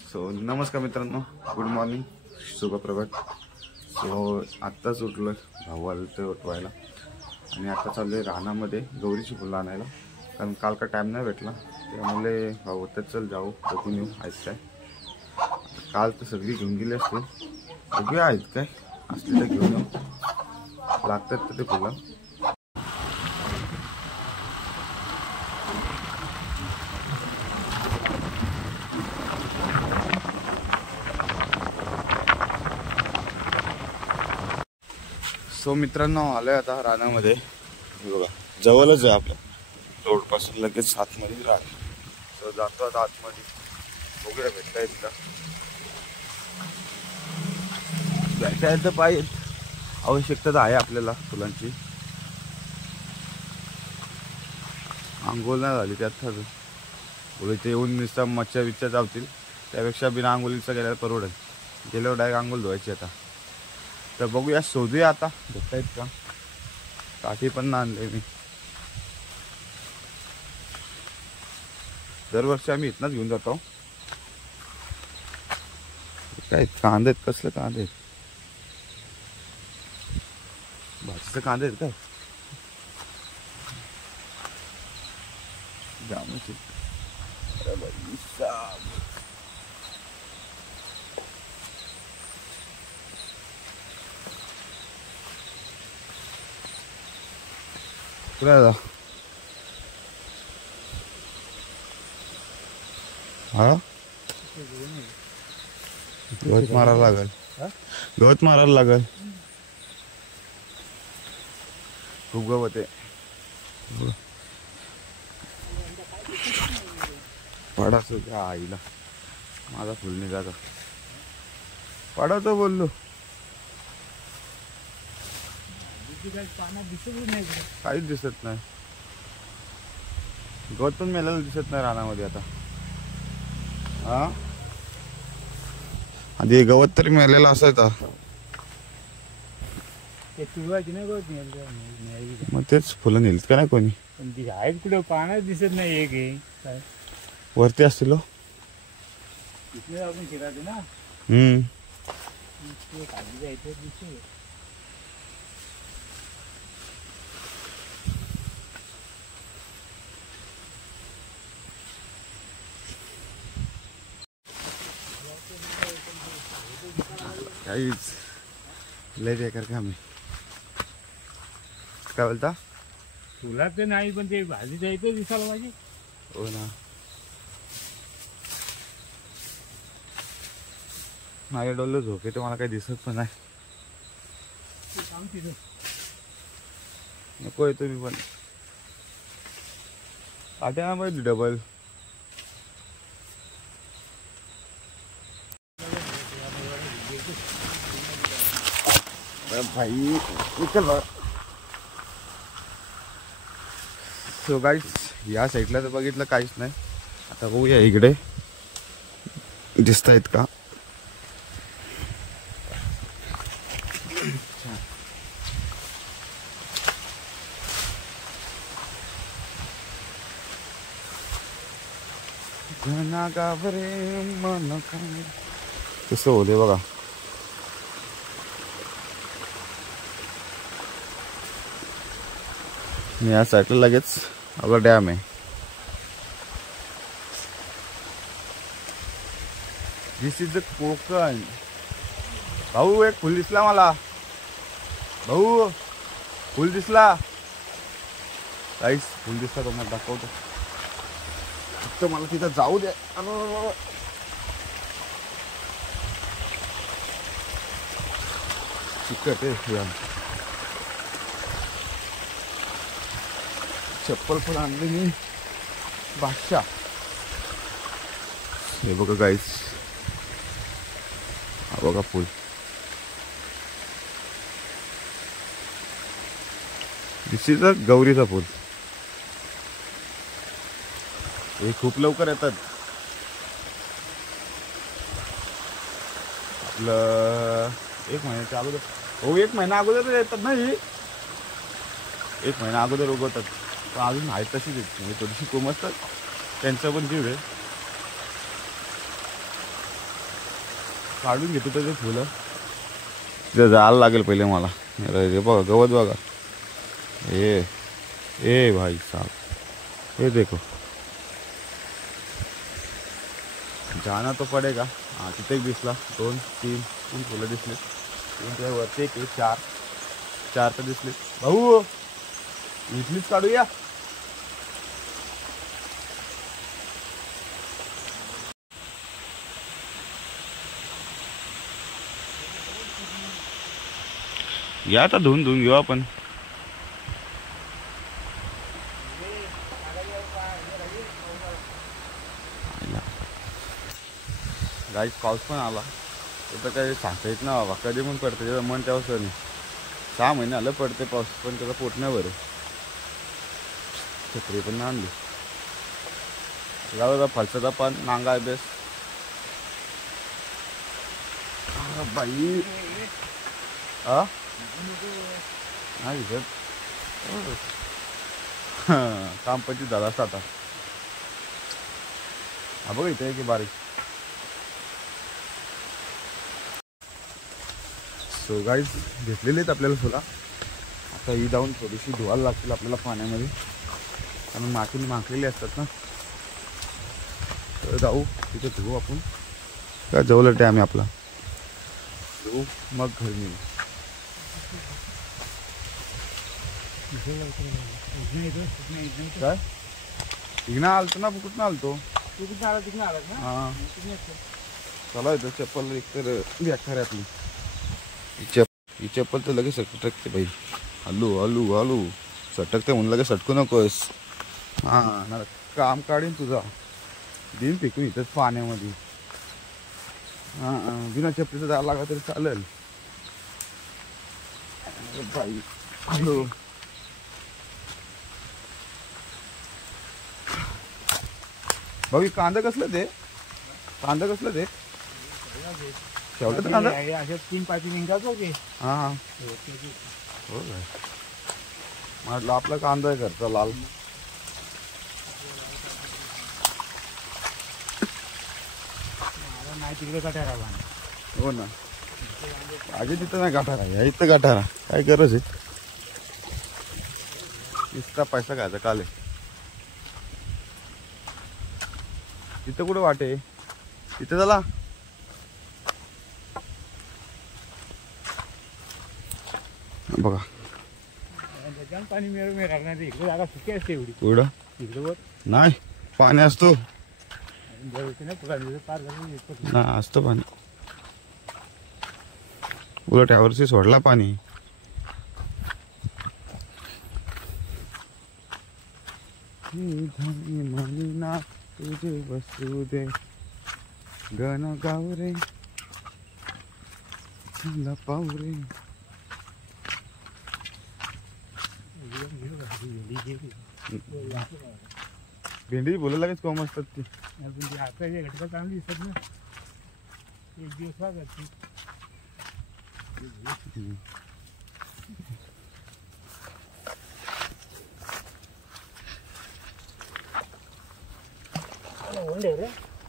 So नमस्कार मित्रांनो, good morning, शुभ प्रभात. सो आत्ताच उठलो, भाऊ आलं ते उठवायला आणि आता चाललो आहे रानामध्ये गौरीची फुलं आणायला. कारण काल का टाईम नाही भेटला, त्यामुळे भाऊ तर चल जाऊ बघून येऊ आहेत काय. काल तर सगळी घेऊन गेली असते, बघूया आहेत काय, असले तर घेऊन येऊ. लागतात तर ते फुलं. सो मित्रांनो, आलोय आता रानामध्ये. बघा जवळच आहे आपल्या रोडपासून, लगेच आतमध्ये राहत. सो जातो आता आतमध्ये, बघूया भेटता येत का. भेटता येत तर पाहिजे, आवश्यकता तर आहे आपल्याला फुलांची. आंघोळ नाही झाली त्यात ठरलं, बघा इथे येऊन नुसता मच्छा बिच्छा चावतील, त्यापेक्षा बिना आंघोळीचं गेल्याला परवडेल. गेल्यावर डायरेक्ट आंघोळ धुवायची आता. तर बघूया, शोधूया आता भेटता येत का. काठी पण ना आणले मी, दरवर्षी आम्ही इथनच घेऊन जातो. काय कांदे आहेत, कसले कांदे आहेत, भाजीचे कांदे आहेत काय, जामच. अरे बाई साब, हा गवत मारायला लागल, गवत मारायला लागल. खूप गवत आहे. पडाच त्या आईला, माझा फुल निघाला. पडाचं बोललो, काहीच दिसत नाही. गवत पण मेलेला दिसत नाही रानामध्ये आता. हा आधी गवत तरी मेलेला असायचा, मग तेच फुलं नेलीत का नाही कोणी. आहेत कुठं, पाण्यात दिसत नाही. एक वरती असतील. आपण शिरायचं ना, खाली जायचं दिसते. काहीच लय बेकार काम आहे. काय बोलता. तुला तर नाही, पण ते भाजी जायचं दिसायला पाहिजे. हो ना, माझ्या डोलं झोके तर मला काही दिसत पण नाही. नको येतो मी पण, आट्या पाहिजे डबल. भाई चल. सो गाईस, या साईडला तर बघितलं काहीच नाही. आता बघूया इकडे दिसत आहेत का. कसं होते बघा. या साईडला लगेच आपला डॅम आहे. दिस इज द कोकण. भाऊ एक फुल दिसला मला, भाऊ फुल दिसला. काहीच फुल दिसला, तुम्हाला दाखवतो. फक्त मला तिथं जाऊ द्या. चिकट आहे. चप्पल पण आणली मी, बादशाह. हे बघा गाईस, हा बघा फुल. दिस इज अ गौरीचा फुल. हे खूप लवकर येतात. आपलं 1 महिन्याच्या अगोदर, हो 1 महिना अगोदर येतात ना. ही 1 महिना अगोदर उगवतात, पण अजून आहे तशीच येत. म्हणजे थोडीशी कोमसतात, त्यांचा पण जीव आहे. काढून घेतो त्याचे फुलं. तिथं जायला लागेल पहिले मला. हे बघा गवत बघा. ए भाई साहब, हे देखो जाना तो पडेगा. हां तिथे एक दिसला. 2 3 फुलं दिसले. त्या वरती एक 4 तर दिसले. भाऊ इथलीच काढूया. या आता धुवून घेऊ आपण. गाईस पाऊस पण आला. तर काही सांगता येत ना बाबा, कधी पण पडते. त्याचं मन त्यावर नाही. 6 महिने आलं पडते पाऊस, पण त्याचा पोट नाही बरं. छत्री पण नाही आणली. गावाला फलसाचा पण नांगा बेस बाई. नाही सर काम पची झाला असता आता. हा बघ इथे की बारीक. सो गाईज घेतलेली आहेत आपल्याला फुलं. आता ही जाऊन थोडीशी धुवायला लागतील आपल्याला पाण्यामध्ये, कारण मातीने माखलेली असतात ना. तर जाऊ तिथे धुवू आपण. काय जवळ आहे आम्ही आपला धुवू मग घरी नेऊ. काय इग्ना आलतो ना, कुठं आलतो. हां चला इथं चप्पल एक तर व्याखाऱ्यातली. ही चप्पल तर लगेच सटकते बाई. हलू सटकते म्हणून लगेच सटकू नकोस. हां काम काढीन तुझा. दिन फेकून इथंच पाण्यामध्ये. हां बिना चप्पलीचं जायला लागला तरी चालेल बाई. हॅलो भाऊ कांदा कसलं ते. शेवटं कांदा 3 पाती निघायचो. हां हो काय म्हटलं आपला कांदा आहे घरचा लाल. नाही तिकडे गटारा. हो ना आधी तिथं नाही गाठारा, या इथं गाठारा. काय गरज आहे. इतका पैसा घ्यायचा काले. तिथं कुठं वाटे तिथं झाला. बघा पाणी मिळणार इकडे जागा सुकी असते एवढी. कुठं इकडे नाही पाणी असतो पार ना. असतं पाणी. उलट यावर्षी सोडला पाणी. ना तुझे बसू दे गण गाव रे पाऊ रे. भेंडी बोलायला लागेच कॉम असतात ती. आता घटका चांगली दिसत ना. एक दिवस वागायची.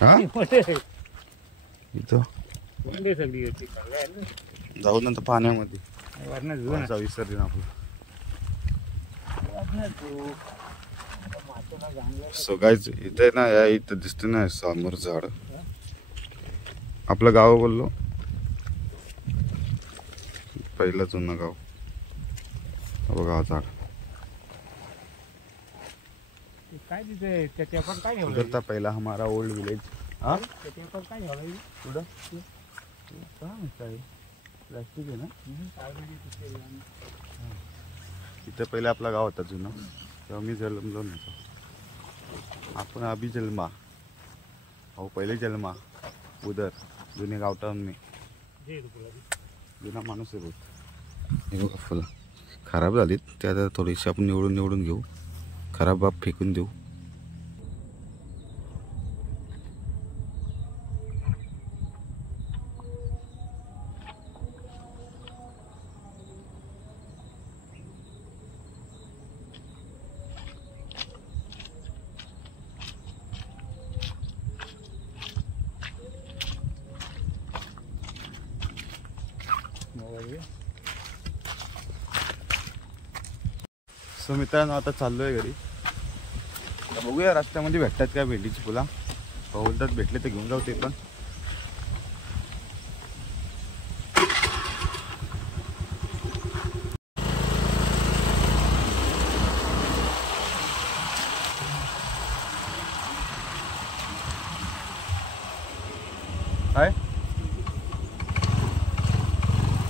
हा इथं सगळी जाऊ नंतर पाण्यामध्ये वरण विसर्जन आपलं. सो गाईज इथे ना या इथं दिसते ना समोर झाड. आपलं गाव बोललो पहिलं जुनं गाव. बघा झाड काय तिथे त्याच्या पण काय उधर था पहला हमारा ओल्ड विलेज. हाँ त्याच्या पण काय घ्यावं कुठं काय म्हणताय प्लास्टिक आहे ना. इथं पहिले आपला गाव होता जुना, तेव्हा मी जन्मलो नव्हतो. आपण अभी जन्मा अहो पहिले जन्मा उधर जुने गावठाण मी जुना माणूस आहे बहुत. हे बघा फुलं खराब झालीत, ते आता थोडीशी आपण निवडून घेऊ. खराब बाप फेकून देऊ. सो मित्रांनो आता चाललोय घरी. आता बघूया रस्त्यामध्ये भेटतात काय भेंडीची फुला. बोलतात भेटले तर घेऊन जाऊ ते पण. काय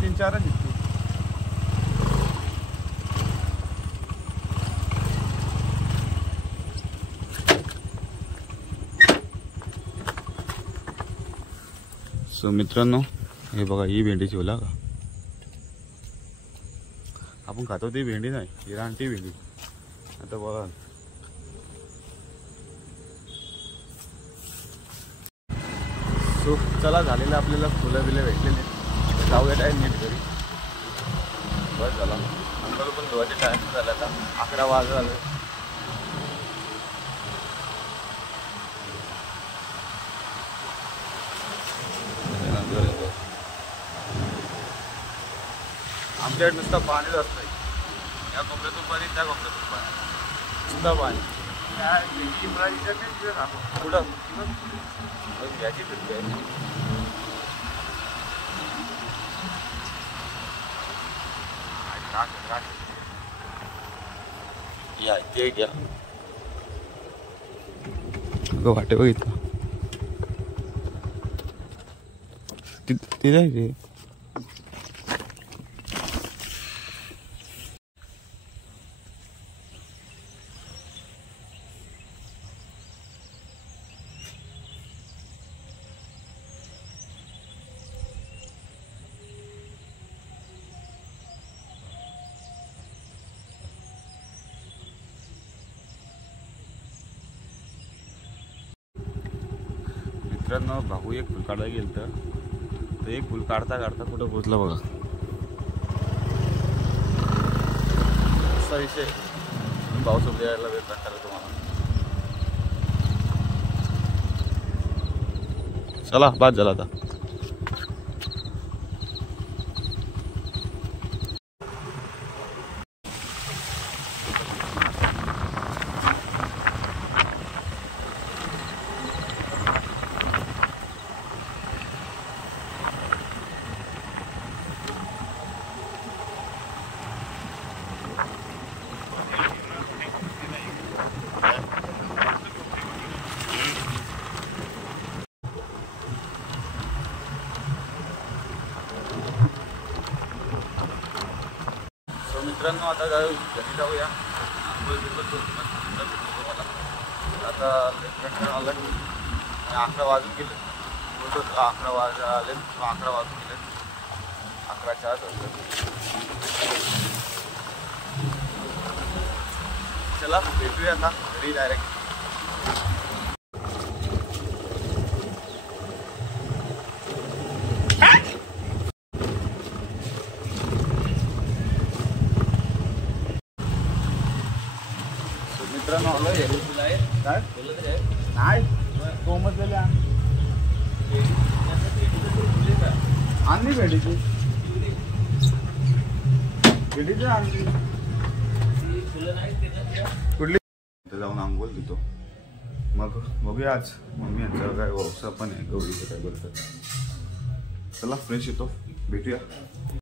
3-4 दिसते. सो मित्रांनो हे बघा ही भेंडीची फुला का आपण खातो ती भेंडी नाही, ही रानटी भेंडी. आता बघा सो चला झालेलं आपल्याला फुलं बिलं भेटलेले. जाऊया टाईम नीट घरी. बस झाला अंकल पण धुवायचे टाईम झाला. आता 11 वाजता झालं. आमच्याकडे नुसतं पाणीच असतं. या कोपऱ्यातून पाणी त्या कोपऱ्यातून पाणी नुसतं पाणी. कुठं घ्यायची फिरते. या ते घ्या वाटे बघितलं ते जायचे. मित्रांनो भाऊ एक फुल काढायला गेलं तर एक फुल काढता काढता कुठं पोचलं बघा. असा विषय भाऊ सोबत यायला वेळ टाकायला तुम्हाला. चला बाद झाला आता. मित्रांनो आता घरी जाऊया. आता 11 वाजून गेले. 11 वाजता आले. 11 वाजून गेले. 11च्या आत होतं. चला भेटूया आता घरी डायरेक्ट. मित्रांनो आलो काय नाही कोमतलेले आणली भेंडीची भेंडीची आणली कुठली जाऊन आंघोळ देतो. मग बघूया आज मम्मी यांचं काय व्यवसाय पण आहे गौरीचं काय बोलतात. चला फ्रेश येतो भेटूया.